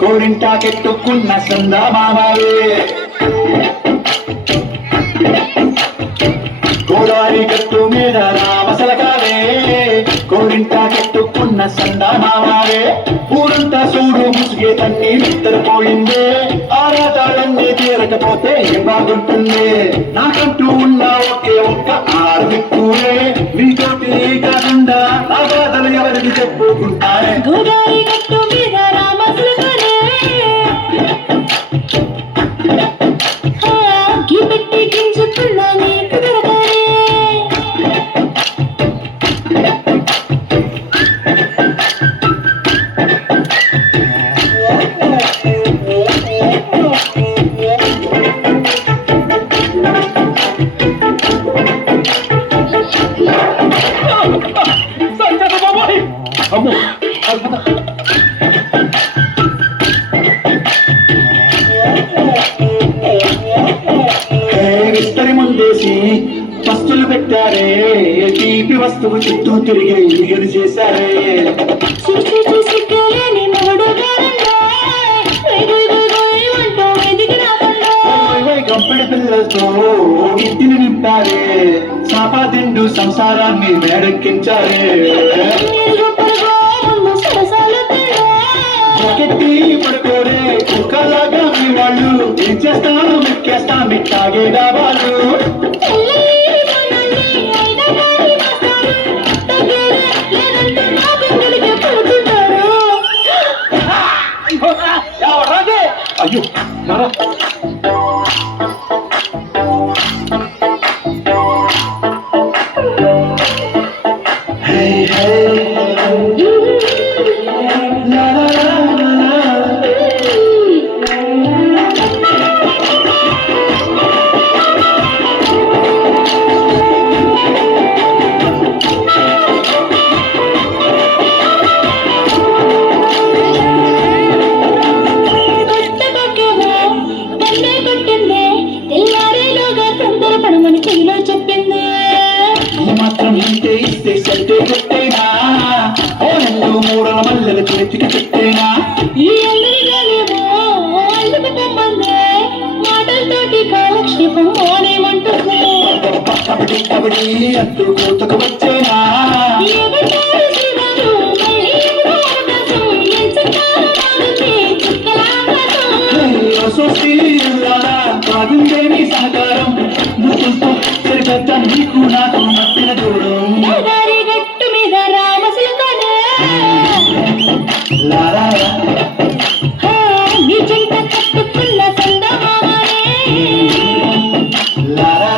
కోరింటాకెట్టుకున్న సందమామవే గోదావరి గట్టు మీద రామసలకాలే కోరింటాకెట్టుకున్న సందమామవే ఊరంతా చూడు ముసుగే తన్ని నిద్రపోయిందే ఆరాటాలన్నీ తీరకపోతే ఏం బాగుంటుంది నాకంటూ ఉన్న ఒకే ఒక్క ఆర్మిక్కులే నీతోటి కాకుండా నా బాధలు ఎవరికి చెప్పుకుంటారే గోదావరి గట్టు మీద రామసలకాలే పెట్టి గింజుకున్నా నీకు దొరకాలే అమ్మో విస్తరి ముందేసి పస్తులు పెట్టారే తీపి వస్తువు చుట్టూ తిరిగి ఎదురు చేశారే గంపెడ పిల్లలతో ఇంటిని నింపారే సాపాదిండు సంసారాన్ని వేడెక్కించారే ఒకటి పడుకోరే కుక్కలాగా మీ వాళ్ళు ఏం చేస్తాను మెక్కేస్తా మిట్టాగే వాళ్ళు అయ్యో మూడల మల్లెల చేతికి పెట్టేనా మాటలతోటి కాలక్షేపం మోనేమంటుంది కబడి కబడి అంటూ కోతకు వచ్చేనా బాగుందేమి సహకారం నువ్వుతో సరిపెద్ద నీకు నాకు మట్టిన దూరం గట్టు మీద రామసలకాలే నీ చెంత కట్టుకున్న సందమామనే la